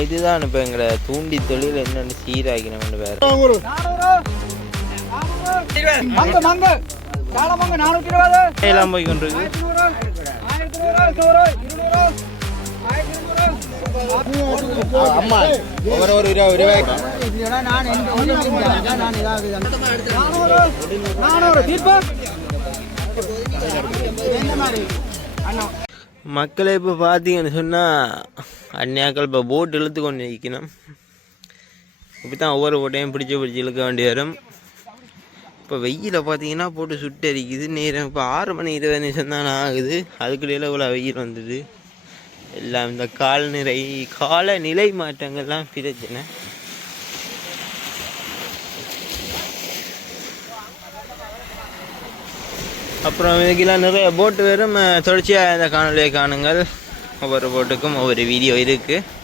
இதுதான் இப்போ எங்களை தூண்டி தொழில் என்னென்னு சீராக்கினோம்னு வேறு. எல்லாம் போய் இருநூறு அம்மா ஒவ்வொரு ஒரு இருபது ரூபாய் தீர்ப்பு? அண்ணா மக்களை இப்போ பார்த்தீங்கன்னு சொன்னால் அந்நாக்கள் இப்போ போட் இழுத்து கொண்டு நிற்கணும். இப்படி தான் ஒவ்வொரு போட்டையும் பிடிச்சி பிடிச்சி இழுக்க வேண்டி வரும் இப்போ வெயில பார்த்தீங்கன்னா போட்டு சுட்டு அடிக்குது. நேரம் இப்போ ஆறு மணி இருபது நிமிஷம் தான் ஆகுது. அதுக்குள்ளே இவ்வளோ வெயில் வந்துடுது எல்லாம் இந்த கால்நிறை காலநிலை மாற்றங்கள்லாம் பிரச்சனை. அப்புறம் இதுக்கெல்லாம் நிறைய போட்டு வரும் தொடர்ச்சியாக இந்த காணொலியை காணுங்கள். ஒவ்வொரு போட்டுக்கும் ஒவ்வொரு வீடியோ இருக்குது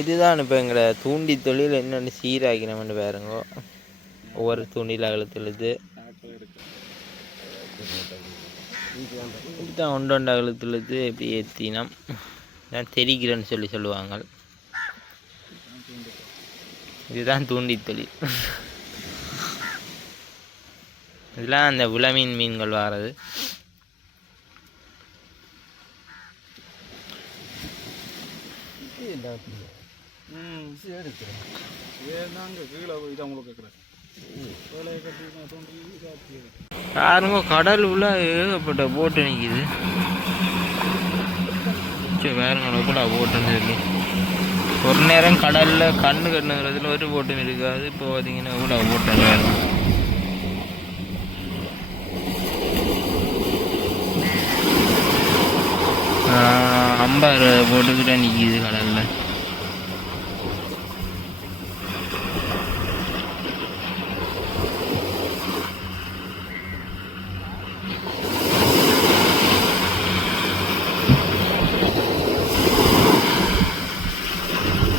இதுதான் இப்போ எங்களை தூண்டி தொழில். என்னென்னு சீராகினோம்னு பாருங்க. ஒவ்வொரு தூண்டில் அகலத்துழுது இப்படிதான் ஒன்று ஒன்று அகலத்துழுது இப்படி ஏற்றினோம் நான் தெரிக்கிறேன்னு சொல்லி சொல்லுவாங்க. இதுதான் தூண்டி தொழில். இதெல்லாம் அந்த விளமீன் மீன்கள் வாரது. பாருங்க கடல் உள்ள ஏகப்பட்ட போட்டு நிற்கிது சரி வேறுங்க எவ்வளோ போட்டுன்னு சொல்லி ஒரு நேரம் கடலில் கண்ணு கண்ணுங்கிறதுல ஒரு போட்டும் இருக்காது இப்போ பார்த்தீங்கன்னா கூட போட்டு வேறு ரொம்ப போட்டுக்கிட்ட நிற்கிது கடலில்.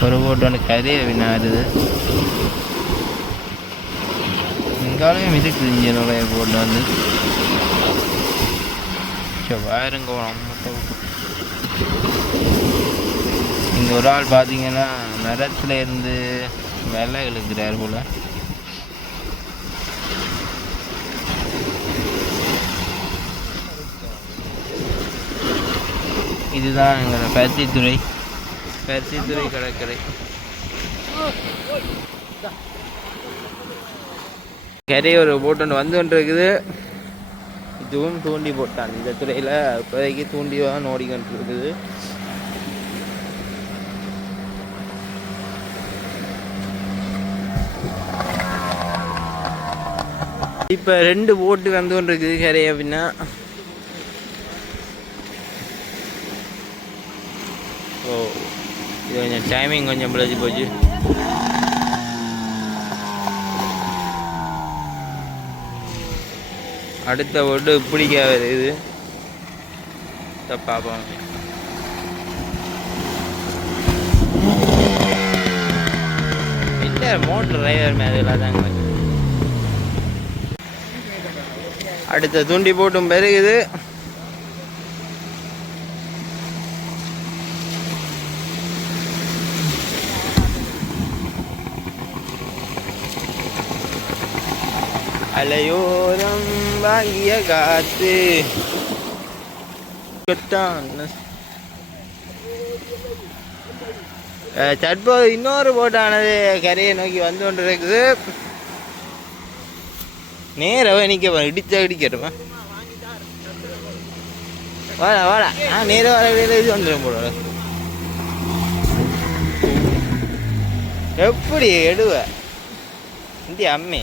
ஒரு போட்டு ஒன்று கதையை வினாடுது இங்காலையும் மிதிக்குது இங்கே நிறைய போட்டு வந்து. சரி வேறுங்க இங்கே ஒரு ஆள் பார்த்தீங்கன்னா மரத்தில் இருந்து வெள்ளை இழுக்கிறார் போல. இதுதான் எங்களோட பருத்தித்துறை பருத்தித்துறை கடற்கரை. கரை ஒரு போட்டு ஒன்று வந்து கொண்டு இருக்குது இதுவும் தூண்டி போட்டான் இந்த துறையில் இப்போதைக்கு தூண்டி தான் ஓடிக்கிட்டு இருக்குது இப்போ ரெண்டு போட்டு வந்து கொண்டு இருக்குது கரை அப்படின்னா ஓ இது கொஞ்சம் டைமிங் கொஞ்சம் பிழைச்சி போச்சு. அடுத்த ஓட்டு பிடிக்க வருது பார்ப்போம் இல்லை மோட்டர் டிரைவர் மேலே தாங்க. அடுத்த தூண்டி போட்டும் பெருகுது. அலையோரம் வாங்கிய காத்து. தற்போது இன்னொரு போட்டானது கரையை நோக்கி வந்து கொண்டு இருக்குது நேரவே நிற்க இடிச்சா இடிக்கட்டுமா வாடா வாடா. ஆ நேரம் வர வேலை இது வந்துடும் போட எப்படி எடுவ? இந்திய அம்மி.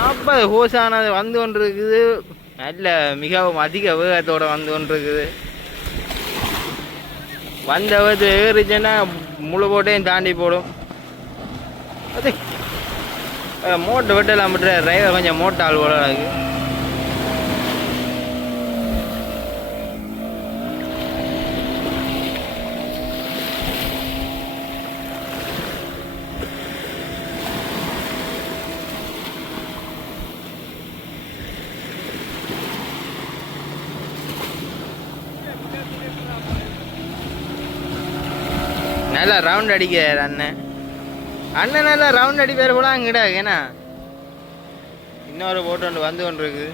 நாற்பது ஹோஸானது வந்து கொண்டிருக்குது. நல்ல மிகவும் அதிக வேகத்தோட வந்து கொண்டிருக்குது. வந்தவது ஏறிச்சுன்னா முழு போட்டையும் தாண்டி போடும். அது மோட்டை விட்டலாம் விட்டு டிரைவர் கொஞ்சம் மோட்டை ஆள் போல எனக்கு நல்லா ரவுண்ட் அடிக்கிறார் அண்ணன். அண்ணன் நல்லா ரவுண்ட் பேர் கூட அங்கிட்ட ஏன்னா இன்னொரு போட்டு ஒன்று வந்து ஒன்று இருக்கு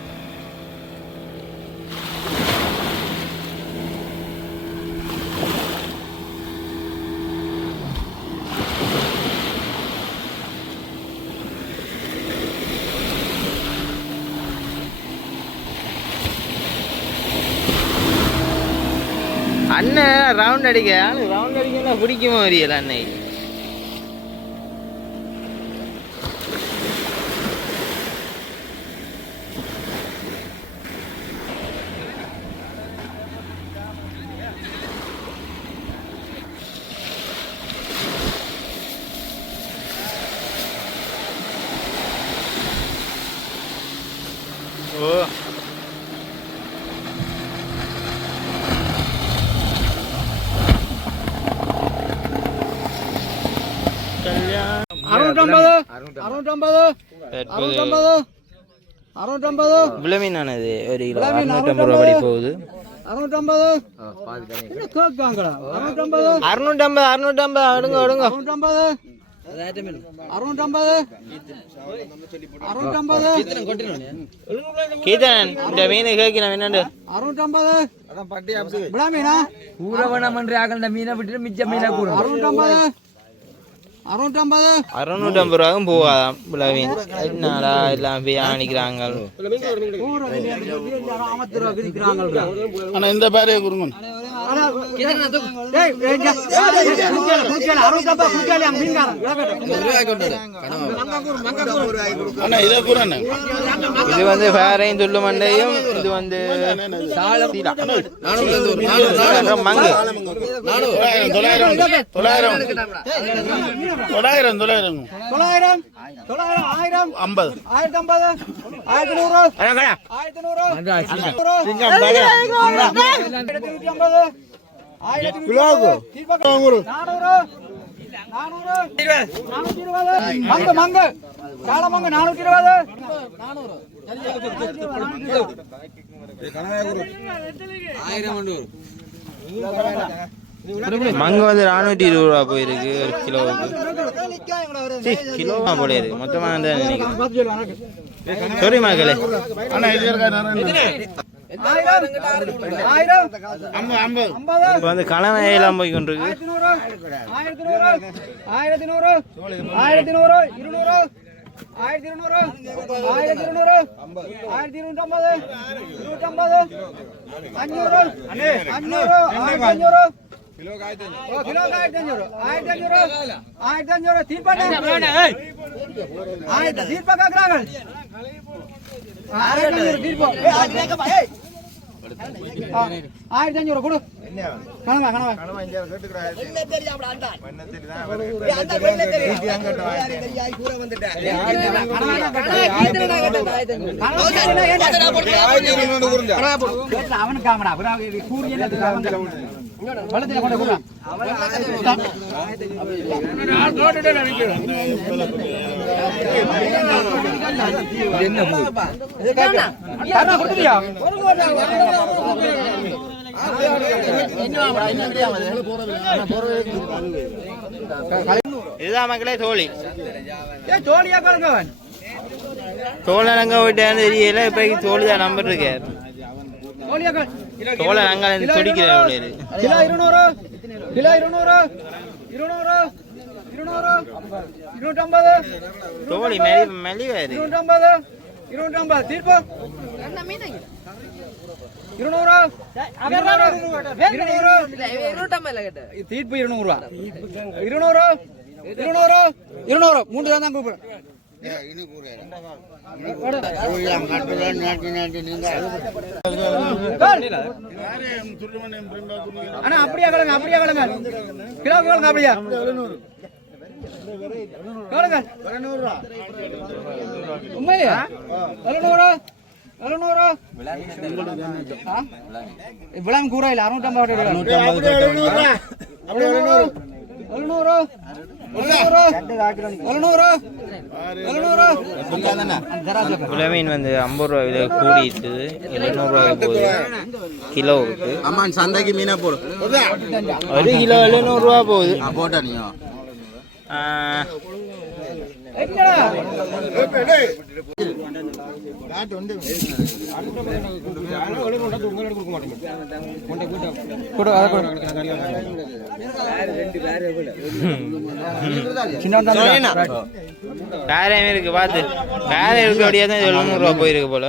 அண்ணன் ரவுண்ட் அடிக்க. ரவுண்ட் அடிக்க பிடிக்குமோ வரியல அன்னைக்கு ஓ கல்யாணம் அறுநூற்றம்பது. அறுநூற்றம்பது. அறுநூற்றம்பது. அறுநூற்றம்பது. விளமீனானது ஒரு கிலோ அறுநூற்றம்பது ரூபா படி போகுது. அறுநூற்றம்பது. கேட்காங்களா அறுநூற்றம்பது. அறுநூற்றம்பது அறுநூற்றம்பது அடுங்க அடுங்க. அறுநூற்றம்பது. கீதன் இந்த மீனை கேட்கிறேன் என்னண்டு? அறுநூற்றம்பது. என்று அகழ்ந்த மீனை விட்டு மிச்ச மீனை கூட அறுநூற்றம்பது அறுநூற்றம்பது அறுநூற்றம்பது ரூபாயும் போகாதாம் விளமீன் என்னடா எல்லாம் போய் ஆணிக்கிறாங்க ஆனா இந்த பேரே குருங்கன் ஆனா இதை வந்து ஃபேரையும் துள்ளு மண்டையும் இது வந்து. மங்கு தொள்ளாயிரம் தொள்ளாயிரம் தொள்ளாயிரம் தொள்ளாயிரம். தொள்ளாயிரம் தொள்ளாயிரம் ஆயிரம். ஐம்பது. ஆயிரத்தி ஐம்பது ஆயிரத்தி நூறு. ஆயிரத்தி நூறு ஆயிரத்தி நூற்றி ஐம்பது ஆயிரத்தி நானூறு நானூறு நானூற்றி இருபது. மங்கு மங்கு. கால மங்கு நானூற்றி இருபது. நானூறு மங்கு வந்து நானூற்றி இருபது ரூபா போயிருக்கு ஒரு கிலோவுக்கு சீ, கிலோவா இருக்கு மொத்தமாக வந்து நினைக்கிறேன் சரி மக்களே ஆனா இது இருக்கா ஆயிரம் ஆயிரம் ஐம்பது ஐம்பது ஐம்பது இப்போ வந்து கலவையெல்லாம் போய் கொண்டிருக்கு ஆயிரத்தி நூறு ஆயிரத்தி நூறு ஆயிரத்தி நூறு ஆயிரத்தி நூறு இருநூறு ஆயிரத்தி இருநூறு ஆயிரத்தி இருநூறு ஆயிரத்தி இருநூற்றம்பது இருநூற்றம்பது அஞ்சூறு அஞ்சூறு ஆயிரத்தி அஞ்சூறு ஆயிரத்தி அஞ்சூறு கொடு கணவா கணவா அவனுக்கு சூரியன் வளத்துல கொண்டு கொடுறான் என்ன கொடுத்துட்டியா? இதுதான் மக்களே தோழி. ஏ தோழியா கலங்கவன் தோலை நங்க போயிட்டேன்னு தெரியல இப்போ தோழி தான் நம்பர் இருக்கு. தோழியா கல் தோலை நங்க துடிக்கிற இருக்கு கிலோ இருநூறு. கிலோ இருநூறு. இருநூறு. இருநூறு. இருநூற்றம்பது. தோழி மெலி மெலிவா இருக்கு இருநூற்றம்பது. இருநூற்றம்பது. தீர்ப்பு? இருநூறு. இருநூறு. தீர்ப்பு இருநூறு இருநூறு. இருநூறு. இருநூறு. மூன்று தான் கூப்பிடுறேன். அண்ணா அப்படியா கலங்க அப்படியா கலங்க கிலோ அப்படியா உண்மையா எழுநூறு எழுநூறு விளாம் கூற இல்ல அறுநூற்றம்பது எழுநூறு எழுநூறு எழுநூறு மீன் வந்து ஐம்பது ரூபா விலை கூடிட்டு எழுநூறுவாய்க்கு போகுது. கிலோவுக்கு அம்மான் சந்தைக்கு மீனை போடு. ஒரு கிலோ எழுநூறுவா போகுது. போட்டா வேறையும் இருக்கு பார்த்து. வேற இருக்கபடியா தான் எழுநூறுவா போயிருக்கு போல.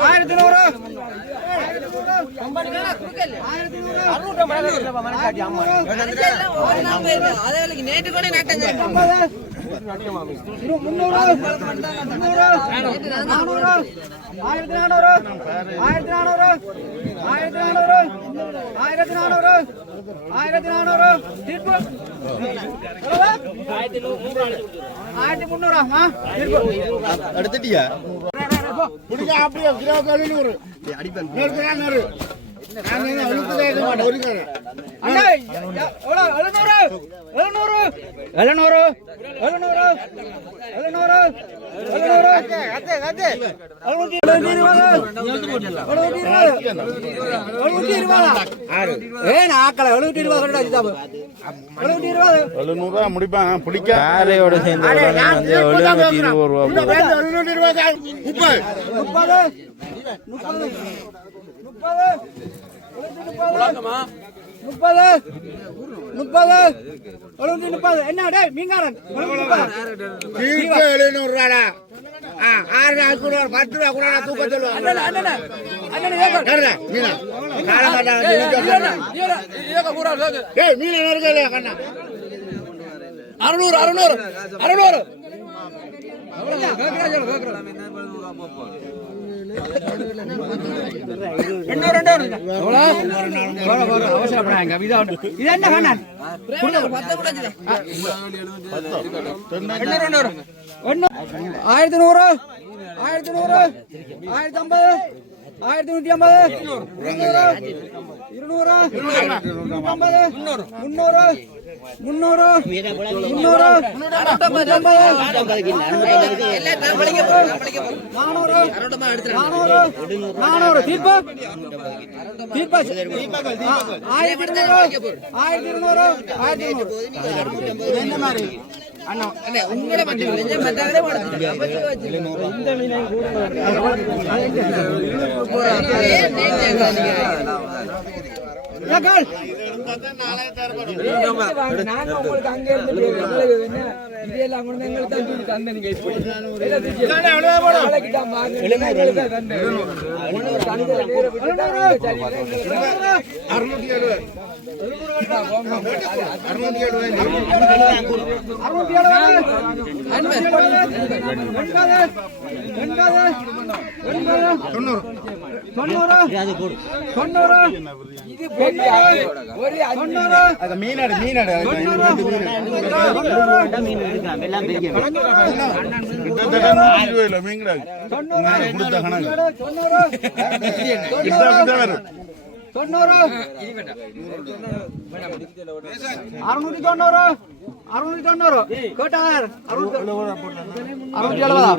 ஆயிரத்தி நூறு நேற்று கூட நட்டங்க ஆயிரத்தி நானூறு ஆயிரத்தி நானூறு ஆயிரத்தி நானூறு ஆயிரத்தி நானூறு ஆயிரத்தி நானூறு ஆயிரத்தி முன்னூறாமா தீர்ப்பு எடுத்துட்டியா அப்படியே கிலோ எழுநூறு நூறு அண்ணா, எவ்வளவு? முடிப்பான் பிடிக்க வேறையோட சேர்ந்து வந்து எழுநூத்தி இருபது ரூபா முப்பது. முப்பது. முப்பது. முப்பது முப்பது முப்பது முப்பது என்ன டே மீன்காரன் எழுநூறு ரூபாடா ஆறு நாள் கூட பத்து ரூபா கூட தூக்க ஏய் மீன் இருக்கல கண்ணா அறுநூறு அறுநூறு அறுநூறு இது என்ன கண்ணன் ஆயிரத்தி நூறு ஆயிரத்தி நூறு ஆயிரத்தி ஐம்பது ஆயிரத்தி நூத்தி ஐம்பது இருநூறு இருநூறு ஐம்பது முன்னூறு முன்னூறு முன்னூறு நானூறு நானூறு. தீர்ப்பு தீர்ப்பு ஆயிரத்தி இருநூறு ஆயிரத்தி இருநூறு ஆயிரத்தி இருநூறு. என்ன மாதிரி? உங்களை மட்டும் இல்லை மற்றவங்களே ஏக்கால் நாங்க உங்களுக்கு அங்க இருந்து இதெல்லாம் கொண்டு எங்களுக்கு தான் தந்த நீங்க அறுநூத்தி எழுபது அறுநூத்தி எழுபது தொண்ணூறு தொண்ணூறு தொண்ணூறு இது ஒரு அஞ்சு தொண்ணூறு மீனாடு மீனாடு. தொண்ணூறு வரும் தொண்ணூறு அறுநூத்தி தொண்ணூறு அறுநூத்தி தொண்ணூறு கேட்டார் அறுநூத்தி எழுபதா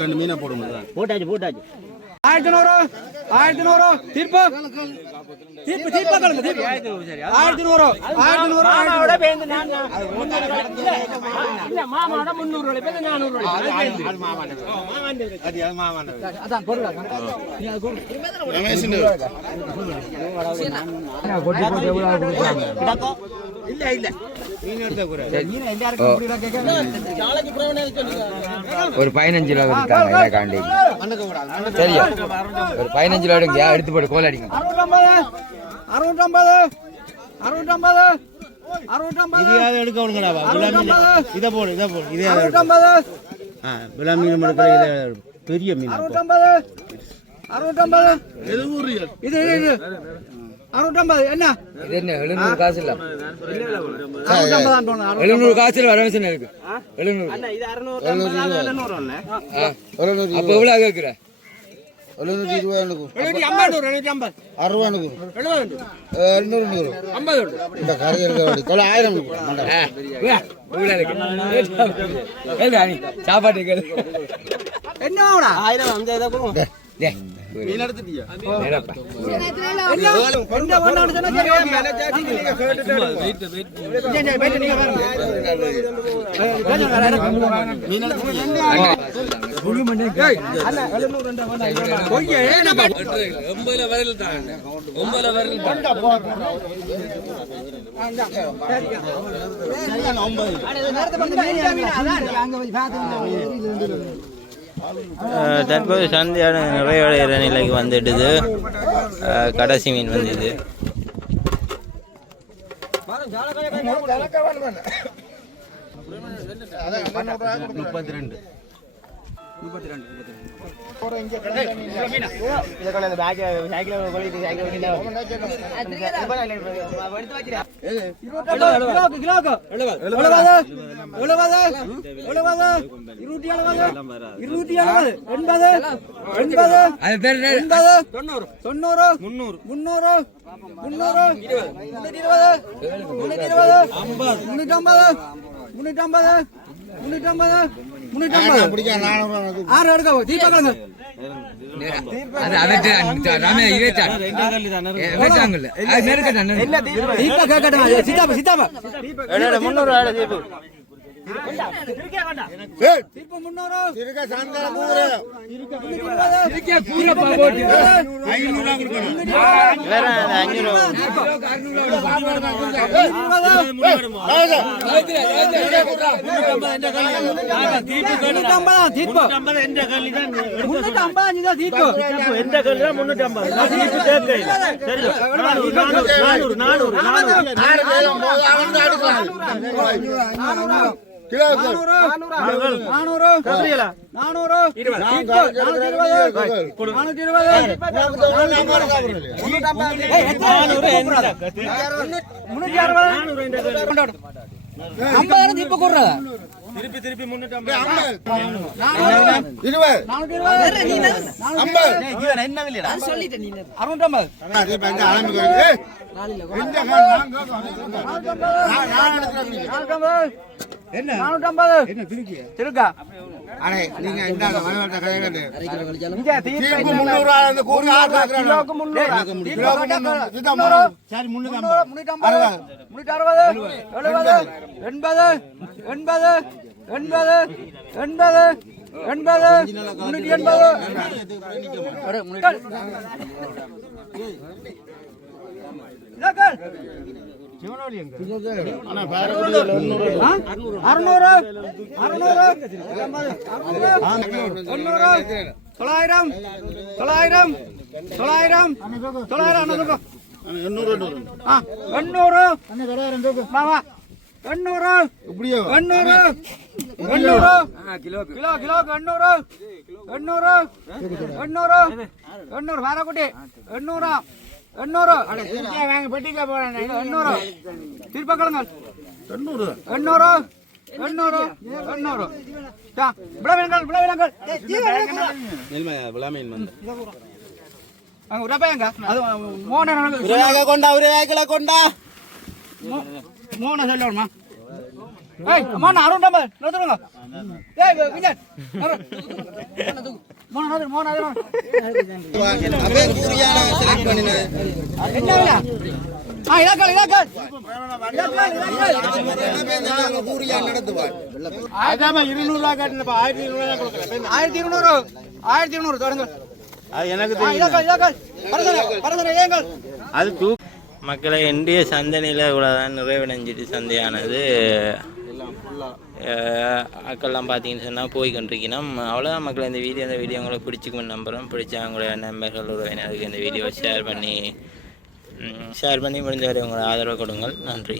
ரெண்டு மீனை போடுங்க போட்டாச்சு போட்டாச்சு ஆயிரத்தி நூறு ஆயிரத்தி நூறு தீர்ப்பு தீர்ப்பு தீர்ப்பு கலங்க தீர்ப்பு ஆயிரத்தி நூறு ஆயிரத்தி நூறு மாமாவோட முந்நூறு ரூபாய் பேருந்து நானூறு ரூபாய் அதான் பொருள் நீ அது கொடு. ஒரு பதினஞ்சு ரூபா கொடுத்தாங்க எனக்காண்டி சரியா? ஒரு பதினஞ்சு ரூபா எடுங்க எடுத்து போட்டு கோல் அடிங்க. அறுநூற்றம்பது அறுநூற்றம்பது அறுநூற்றம்பது எடுக்க விடுங்கடா இதை போடு இதை போடு இதே விலா மீன் எடுக்கிற இதை பெரிய மீன். அறுநூற்றம்பது அறுநூற்றம்பது. இது இது இது. அறுநூற்றம்பது என்ன? இது என்ன எழுநூறு காசு இல்ல எழுநூறு காசுல வரவசனம் இருக்கு எழுநூறு. அப்ப எவ்வளவு கேக்குற எழுநூற்றி இருபது எனக்கு அறுபது எனக்கு எழுநூறு நூறு. ஐம்பது. இந்த கரை இருக்க தொலை ஆயிரம் சாப்பாட்டு. என்ன பண்ணான்னு சொன்னா சரி, சரி, சரி, போயிட்டு நீங்க பாருங்க. ரெண்டா தற்போது சந்தையான நிறைவடைகிற நிலைக்கு வந்துடுது அஹ் கடைசி மீன் வந்தது. முப்பத்தி ரெண்டு. எழுபது, எழுபது, எழுபது, இருநூற்றி முன்னூறு, முன்னூறு, முன்னூற்றி இருபது, முன்னூற்றி இருபது, முன்னூற்றி ஐம்பது, முன்னூற்றி ஐம்பது, முன்னூற்றி ஐம்பது, ஆறு எடுக்க நெருக்கத்தான். தீபா? கேட்கட்டும் சித்தாப்பா சித்தாப்பா. முன்னூறு இருக்க சாயந்தரம் நூறு இருக்கே, போது அவன் தான் எடுக்கலாம் கிலோவுக்கு இருபது. ஐம்பது. அது சொல்லிட்டேன் நீ அறுநூற்றம்பது அது இப்ப இந்த ஆரம்பி கோயில். ஏய், இந்த கால் நான் கேட்கணும். நான் நான் எடுக்கிறேன் நீங்க. நானூற்றம்பது இருக்கா அடே, நீங்க இந்தாங்க, மலைவாழ்த்த கடையில இங்க தீர்ப்பு இந்த கூறு. கிலோக்கு. சரி, எண்பது. முன்னூற்றி எண்பது. இலக்கல். அறுநூறு. அறுநூறு. தொள்ளாயிரம். தொள்ளாயிரம். தொள்ளாயிரம். தொள்ளாயிரம். அண்ணா ஆ, எண்ணூறு. வா. எண்ணூறு. எண்ணூறு. எண்ணூறு. கிலோ கிலோக்கு எண்ணூறு. எண்ணூறு. எண்ணூறு. எண்ணூறு. எண்ணூறு. எண்ணூறு. வாங்க பெட்டிக்கா போறேன். எண்ணூறு. திருப்பக்கிழங்கள் எண்ணூறு. எண்ணூறு. எண்ணூறு. எண்ணூறு. சா, விளவிலங்கள் விளவிலங்கள் அங்க உடப்பையங்க அது கொண்டா கொண்டா. சொல்லணுமா ஏய் ஏய் விஜய் மூணாவது மூணாவது செலக்ட் பண்ணினது. என்ன விலை? ஆ இலக்கல் இலக்கல். கூறியா நடத்துவார் ஆயிரத்தி ஆயிரத்தி இருநூறு தொடங்க எனக்கு ஏங்கள் அது தூ மக்களை இன்றைய சந்தனையில் இவ்வளோதான் நிறைவடைஞ்சிட்டு சந்தையானது. அக்கெல்லாம் பார்த்தீங்கன்னு சொன்னால் போய் கொண்டிருக்கணும் அவ்வளோதான் மக்கள். இந்த வீடியோ இந்த வீடியோ உங்களுக்கு பிடிச்சிக்குன்னு நம்புகிறோம் பிடிச்சா உங்களோட நண்பர்கள் உறவினருக்கு இந்த வீடியோவை ஷேர் பண்ணி ஷேர் பண்ணி முடிஞ்சவரை உங்களோட ஆதரவு கொடுங்கள். நன்றி.